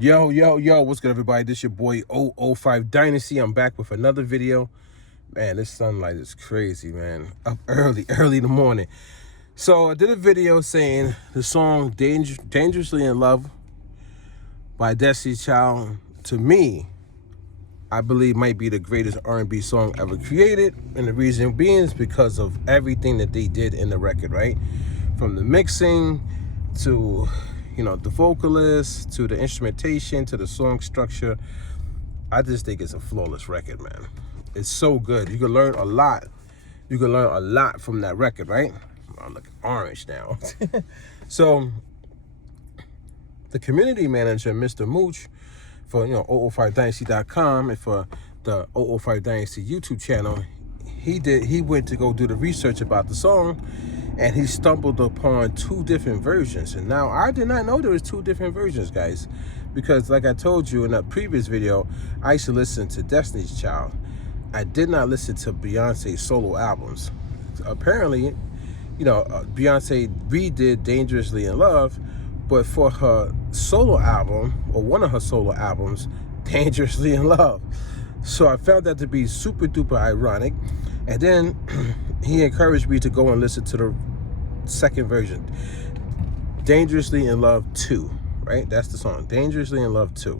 Yo, what's good, everybody? This your boy 005 Dynasty. I'm back with another video. Man, this sunlight is crazy, man. Up early in the morning. So I did a video saying the song Dangerously in Love by Destiny's Child, to me, I believe might be the greatest R&B song ever created. And the reason being is because of everything that they did in the record, right? From the mixing to, the vocalist, to the instrumentation, to the song structure. I just think it's a flawless record, man. It's so good. You can learn a lot. You can learn a lot from that record, right? I'm looking orange now. So, the community manager, Mr. Mooch, for 005dynasty.com and for the 005 Dynasty YouTube channel, he went to go do the research about the song, and he stumbled upon two different versions. And now I did not know there was two different versions, guys, because like I told you in a previous video, I used to listen to Destiny's Child. I did not listen to Beyonce's solo albums. Apparently, Beyonce redid Dangerously in Love, but for her solo album, or one of her solo albums, Dangerously in Love. So I found that to be super duper ironic. And then he encouraged me to go and listen to the second version, Dangerously in Love 2, right? That's the song, Dangerously in Love 2,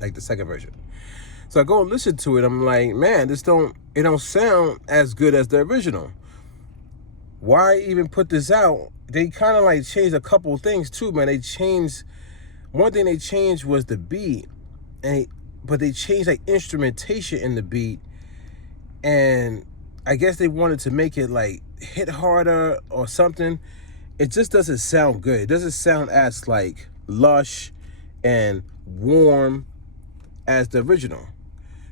like the second version. So I go and listen to it. I'm like, man, it don't sound as good as the original. Why even put this out? They kind of like changed a couple things too, man. One thing they changed was the beat, but they changed like instrumentation in the beat, and I guess they wanted to make it like hit harder or something. It just doesn't sound good. It doesn't sound as like lush and warm as the original.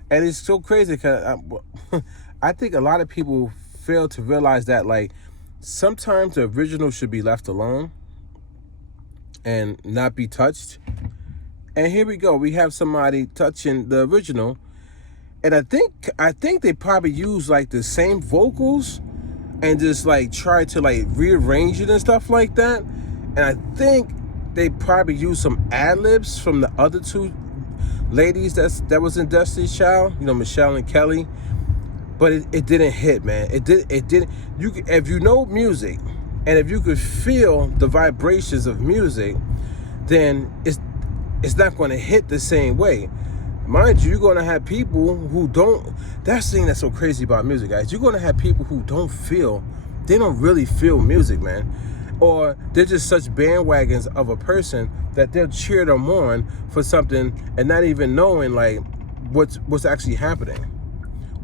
And it's so crazy because I think a lot of people fail to realize that, like, sometimes the original should be left alone and not be touched. And here we go. We have somebody touching the original. And I think they probably use like the same vocals and just like try to like rearrange it and stuff like that. And I think they probably use some ad-libs from the other two ladies that was in Destiny's Child, Michelle and Kelly. But it didn't hit, man. It didn't. If you know music, and if you could feel the vibrations of music, then it's not going to hit the same way. Mind you, you're going to have people who don't. That's the thing that's so crazy about music, guys. You're going to have people who they don't really feel music, man. Or they're just such bandwagons of a person that they'll cheer them on for something and not even knowing like what's actually happening.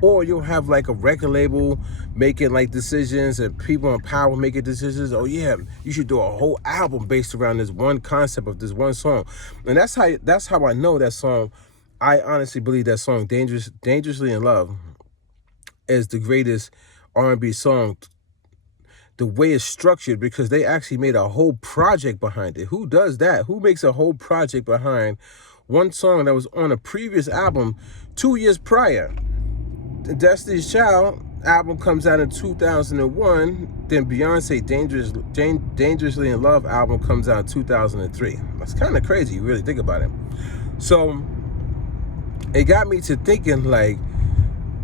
Or you'll have like a record label making like decisions, and people in power making decisions. Oh yeah, you should do a whole album based around this one concept of this one song. And that's how I know that song. I honestly believe that song Dangerously in Love is the greatest R&B song. The way it's structured, because they actually made a whole project behind it. Who does that? Who makes a whole project behind one song that was on a previous album 2 years prior? The Destiny's Child album comes out in 2001. Then Beyonce Dangerously in Love album comes out in 2003. That's kind of crazy, you really think about it. So it got me to thinking like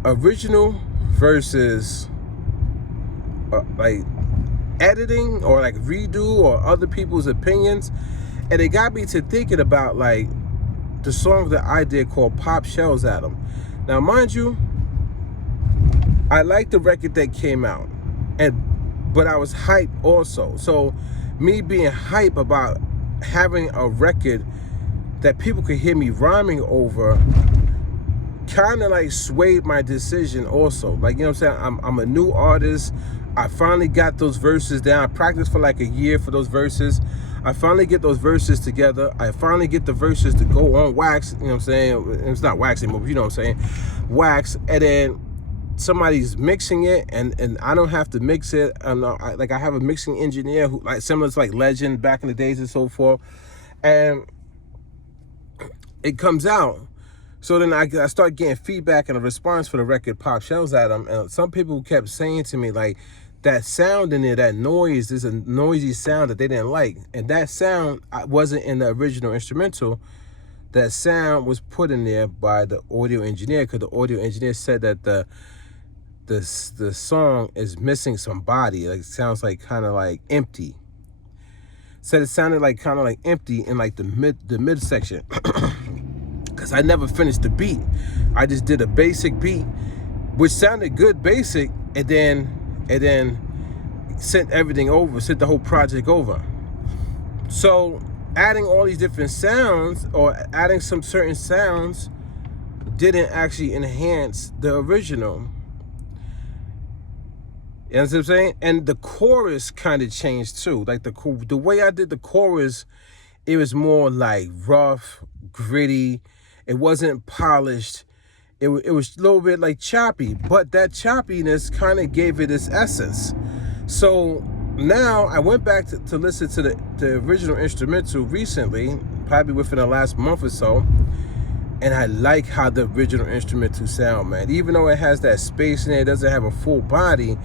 original versus like editing or like redo or other people's opinions. And it got me to thinking about like the song that I did called Pop Shells at 'Em. Now mind you, I like the record that came out, but I was hyped also. So me being hype about having a record that people could hear me rhyming over kind of like swayed my decision also. Like, I'm saying? I'm a new artist. I finally got those verses down. I practiced for like a year for those verses. I finally get those verses together. I finally get the verses to go on wax. You know what I'm saying? It's not wax anymore, but you know what I'm saying? Wax. And then somebody's mixing it, and I don't have to mix it. I have a mixing engineer who, like, similar to like Legend back in the days and so forth. And it comes out. So then I start getting feedback and a response for the record Pop Shells at 'Em. And some people kept saying to me, like, that sound in there, that noise, is a noisy sound that they didn't like. And that sound wasn't in the original instrumental. That sound was put in there by the audio engineer, because the audio engineer said that the song is missing some body. Like, it sounds like kind of like empty. Said it sounded like kind of like empty in like the mid section. Because I never finished the beat. I just did a basic beat, which sounded good basic, and then sent everything over, sent the whole project over. So adding all these different sounds, or adding some certain sounds, didn't actually enhance the original. You know what I'm saying? And the chorus kind of changed too. Like the way I did the chorus, it was more like rough, gritty. It wasn't polished. It was a little bit like choppy, but that choppiness kind of gave it its essence. So now I went back to listen to the original instrumental recently, probably within the last month or so, and I like how the original instrumental sound, man. Even though it has that space in it, it doesn't have a full body,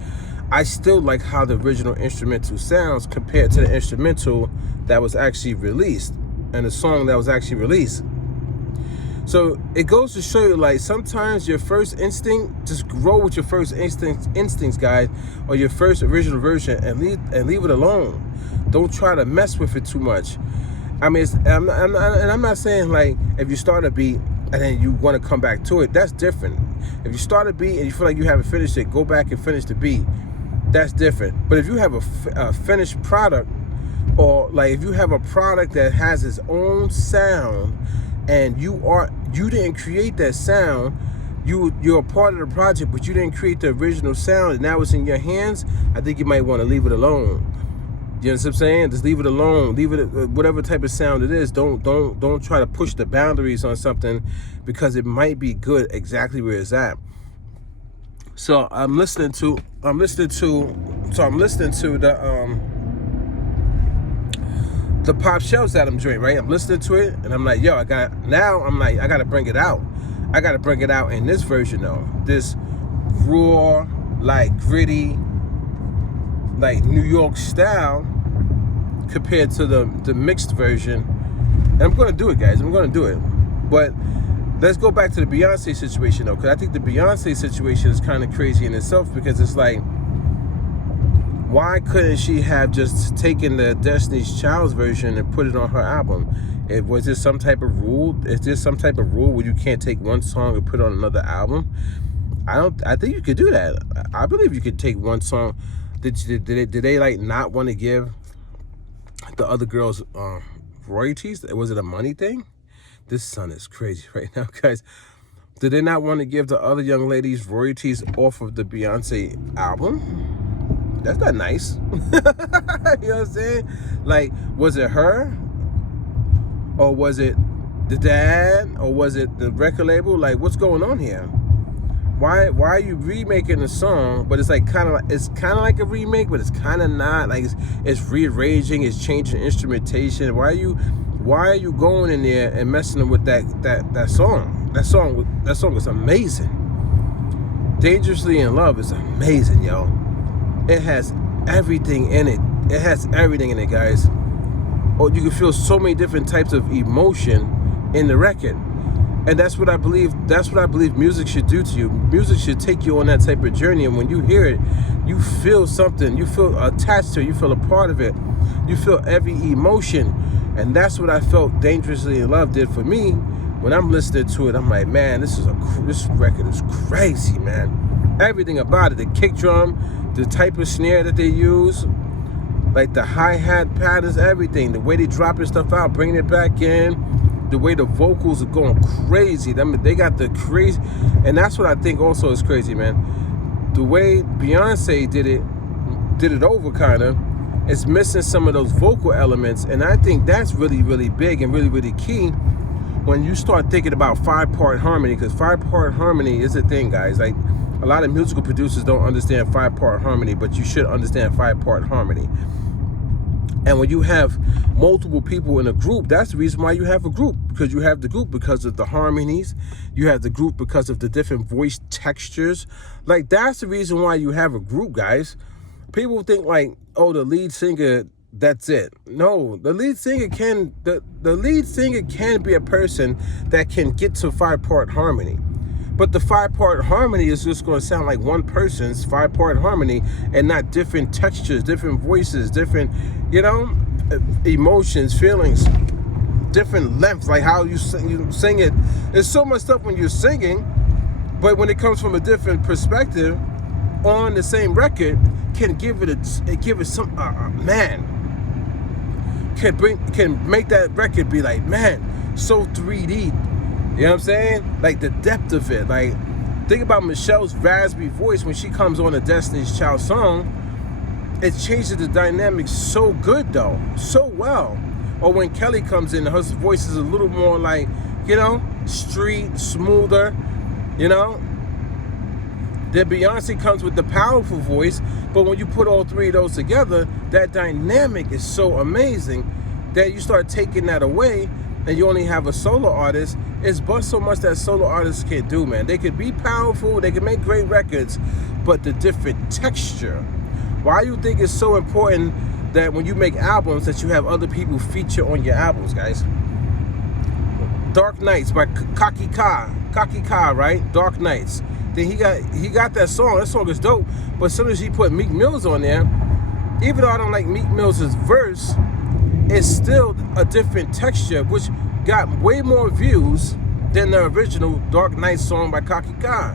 I still like how the original instrumental sounds compared to the instrumental that was actually released, and the song that was actually released. So it goes to show you, like, sometimes your first instinct, just grow with your first instincts, guys, or your first original version, and leave it alone. Don't try to mess with it too much. I mean, I'm not saying, like, if you start a beat and then you want to come back to it, that's different. If you start a beat and you feel like you haven't finished it, go back and finish the beat. That's different. But if you have a finished product, or like if you have a product that has its own sound, and you didn't create that sound, you're a part of the project, but you didn't create the original sound, and now it's in your hands, I think you might want to leave it alone. You know what I'm saying? Just leave it alone. Leave it, whatever type of sound it is. Don't try to push the boundaries on something, because it might be good exactly where it's at. So I'm listening to the Pop Shells that I'm doing, right? I'm listening to it, and I'm like, yo, I gotta bring it out. I gotta bring it out in this version, though. This raw, like, gritty, like New York style, compared to the mixed version. And I'm gonna do it, guys. I'm gonna do it. But let's go back to the Beyonce situation, though, because I think the Beyonce situation is kind of crazy in itself, because it's like, why couldn't she have just taken the Destiny's Child's version and put it on her album? Was there some type of rule? Is there some type of rule where you can't take one song and put it on another album? I think you could do that. I believe you could take one song. Did they like not want to give the other girls royalties? Was it a money thing? This sun is crazy right now, guys. Did they not want to give the other young ladies royalties off of the Beyonce album? That's not nice. You know what I'm saying? Like, was it her? Or was it the dad? Or was it the record label? Like, what's going on here? Why are you remaking the song? But it's like kind of like a remake, but it's kind of not. Like, it's rearranging, it's changing instrumentation. Why are you going in there and messing with that song? That song was amazing. Dangerously in Love is amazing, yo. It has everything in it. It has everything in it, guys. Oh, you can feel so many different types of emotion in the record. And that's what I believe music should do to you. Music should take you on that type of journey, and when you hear it, you feel something. You feel attached to it. You feel a part of it. You feel every emotion. And that's what I felt Dangerously in Love did for me. When I'm listening to it, I'm like, man, this record is crazy, man. Everything about it, the kick drum, the type of snare that they use, like the hi-hat patterns, everything, the way they dropping stuff out, bringing it back in, the way the vocals are going crazy. I mean, they got the crazy, and that's what I think also is crazy, man. The way Beyonce did it over, kind of, it's missing some of those vocal elements, and I think that's really, really big and really, really key when you start thinking about 5-part harmony, because 5-part harmony is a thing, guys. Like, a lot of musical producers don't understand 5-part harmony, but you should understand 5-part harmony. And when you have multiple people in a group, that's the reason why you have a group, because you have the group because of the harmonies. You have the group because of the different voice textures. Like, that's the reason why you have a group, guys. People think like, oh, the lead singer, that's it. No, the lead singer can be a person that can get to 5-part harmony. But the 5-part harmony is just going to sound like one person's 5-part harmony and not different textures, different voices, different, emotions, feelings, different lengths, like how you sing it. There's so much stuff when you're singing, but when it comes from a different perspective on the same record, can give it some man, can make that record be like, man, so 3D. You know what I'm saying? Like the depth of it. Like, think about Michelle's raspy voice when she comes on a Destiny's Child song. It changes the dynamics so good though, so well. Or when Kelly comes in, her voice is a little more like, street, smoother, Then Beyonce comes with the powerful voice, but when you put all three of those together, that dynamic is so amazing that you start taking that away and you only have a solo artist. It's but so much that solo artists can do, man. They can be powerful, they can make great records, but the different texture. Why you think it's so important that when you make albums that you have other people feature on your albums, guys? Dark Nights by Kaki Ka, right? Dark Nights. Then he got that song. That song is dope. But as soon as he put Meek Mill's on there, even though I don't like Meek Mill's verse, it's still a different texture, which got way more views than the original Dark Nights song by Kaki Ka.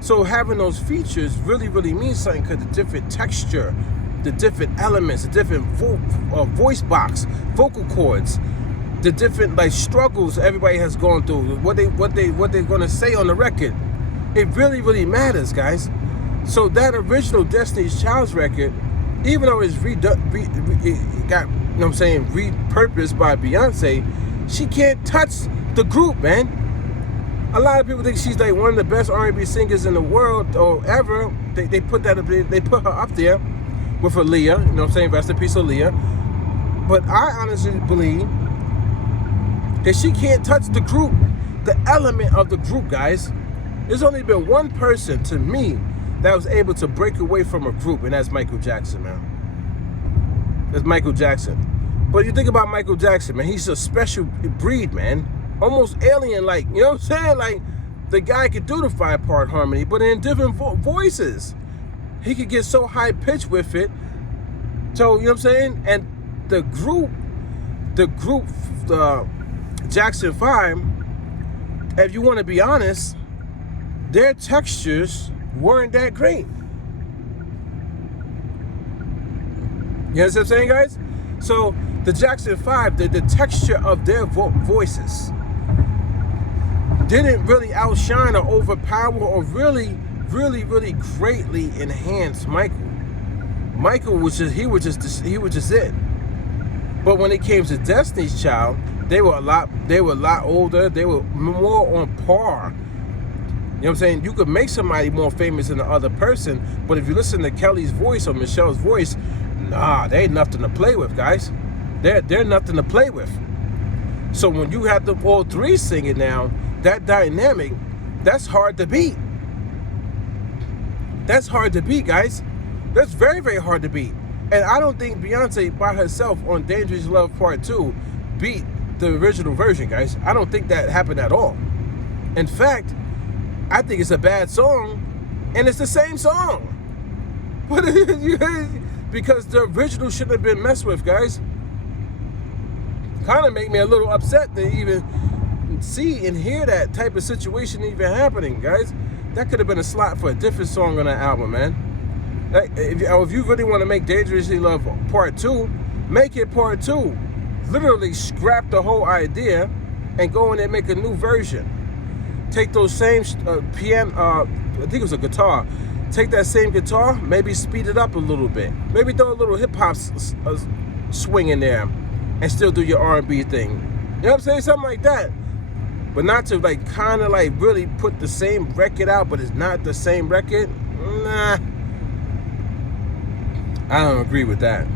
So having those features really, really means something, because the different texture, the different elements, the different voice box, vocal cords, the different struggles everybody has gone through, what they're gonna say on the record. It really, really matters, guys. So that original Destiny's Child's record, even though it's repurposed by Beyonce, she can't touch the group, man. A lot of people think she's like one of the best R&B singers in the world or ever. They put her up there with Aaliyah, rest in peace, Aaliyah. But I honestly believe that she can't touch the group, the element of the group, guys. There's only been one person, to me, that was able to break away from a group, and that's Michael Jackson, man. That's Michael Jackson. But you think about Michael Jackson, man, he's a special breed, man. Almost alien-like, you know what I'm saying? Like, the guy could do the 5-part harmony, but in different voices. He could get so high-pitched with it. So, you know what I'm saying? And the group, Jackson 5, if you want to be honest, their textures weren't that great. You know what I'm saying, guys? So the Jackson 5, the texture of their voices didn't really outshine or overpower or really, really, really greatly enhance Michael. Michael was just it. But when it came to Destiny's Child, they were a lot older. They were more on par. You know what I'm saying? You could make somebody more famous than the other person, but if you listen to Kelly's voice or Michelle's voice, nah, they ain't nothing to play with, guys. They're nothing to play with. So when you have the all three singing now, that dynamic, that's hard to beat. That's hard to beat, guys. That's very, very hard to beat. And I don't think Beyonce by herself on Dangerous Love Part 2 beat the original version, guys. I don't think that happened at all. In fact, I think it's a bad song, and it's the same song. Because the original shouldn't have been messed with, guys. Kind of make me a little upset to even see and hear that type of situation even happening, guys. That could have been a slot for a different song on that album, man. Like, if you really want to make Dangerously Love Part 2, make it Part 2. Literally scrap the whole idea and go in there and make a new version. Take those same piano, I think it was a guitar. Take that same guitar, maybe speed it up a little bit. Maybe throw a little hip-hop swing in there and still do your R&B thing. You know what I'm saying? Something like that. But not to kind of really put the same record out, but it's not the same record. Nah. I don't agree with that.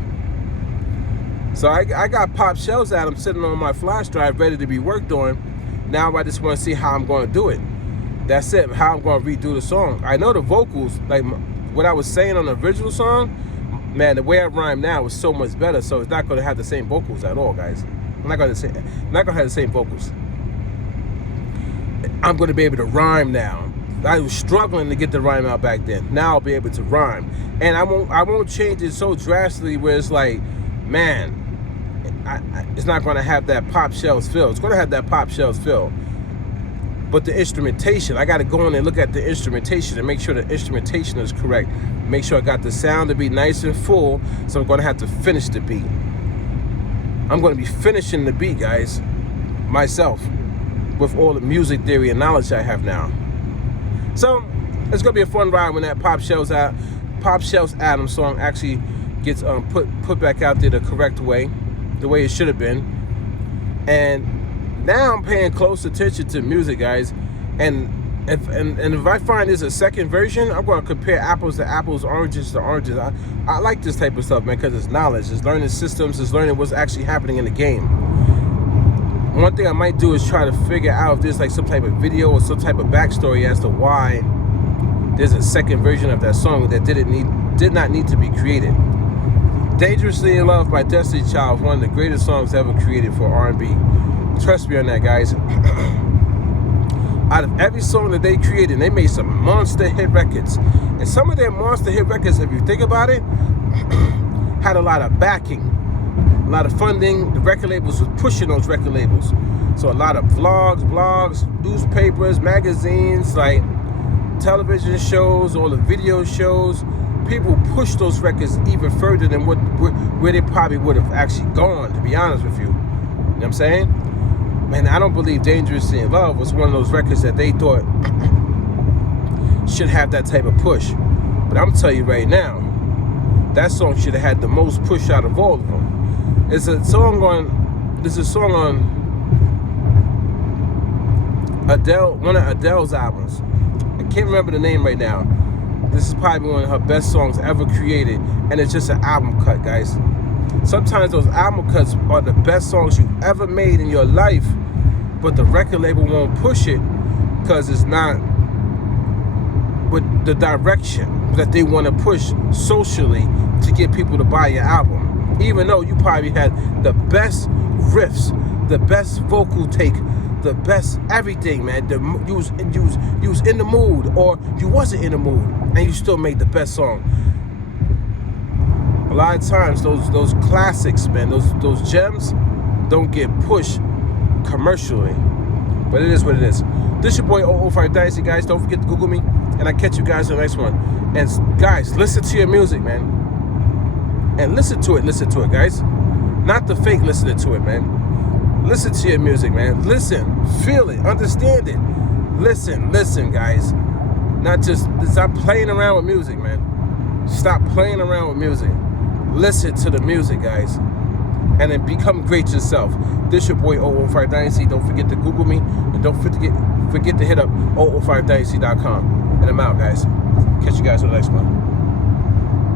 So I got pop shells at them sitting on my flash drive ready to be worked on. Now I just want to see how I'm going to do it. That's it, how I'm going to redo the song. I know the vocals, like what I was saying on the original song, man, the way I rhyme now is so much better, so it's not going to have the same vocals at all, guys. I'm not going to have the same vocals. I'm going to be able to rhyme now. I was struggling to get the rhyme out back then. Now I'll be able to rhyme, and I won't change it so drastically where it's like, man, it's not going to have that pop shells feel. It's going to have that pop shells feel. But the instrumentation, I got to go in and look at the instrumentation and make sure the instrumentation is correct. Make sure I got the sound to be nice and full, so I'm going to have to finish the beat. I'm going to be finishing the beat, guys, myself, with all the music theory and knowledge I have now. So it's going to be a fun ride when that Pop Shells Adam song actually gets put back out there the correct way, the way it should have been. And now I'm paying close attention to music, guys, and if I find there's a second version, I'm going to compare apples to apples, oranges to oranges. I like this type of stuff, man, because it's knowledge, it's learning systems, it's learning what's actually happening in the game. One thing I might do is try to figure out if there's like some type of video or some type of backstory as to why there's a second version of that song that did not need to be created. Dangerously in Love by Destiny Child, one of the greatest songs ever created for R&B. Trust me on that, guys. Out of every song that they created, they made some monster hit records. And some of their monster hit records, if you think about it, had a lot of backing, a lot of funding. The record labels was pushing those record labels. So a lot of vlogs, blogs, newspapers, magazines, like television shows, all the video shows. People push those records even further than where they probably would have actually gone, to be honest with you. You know what I'm saying? Man, I don't believe Dangerously in Love was one of those records that they thought should have that type of push. But I'm telling you right now, that song should have had the most push out of all of them. There's a song on Adele, one of Adele's albums. I can't remember the name right now. This is probably one of her best songs ever created, and it's just an album cut, guys. Sometimes those album cuts are the best songs you ever made in your life, but the record label won't push it because it's not with the direction that they want to push socially to get people to buy your album. Even though you probably had the best riffs, the best vocal take, the best everything, man. You was in the mood, or you wasn't in the mood, and you still made the best song. A lot of times, those classics, man, those gems, don't get pushed commercially. But it is what it is. This your boy 005 Dynasty, guys. Don't forget to Google me, and I'll catch you guys in the next one. And guys, listen to your music, man. And listen to it, guys. Not the fake listening to it, man. Listen to your music, man. Listen, feel it, understand it. Listen, guys. Stop playing around with music, man. Stop playing around with music. Listen to the music, guys, and then become great yourself. This your boy 005 Dynasty. Don't forget to Google me, and don't forget to hit up 005dynasty.com. And I'm out, guys. Catch you guys on the next one.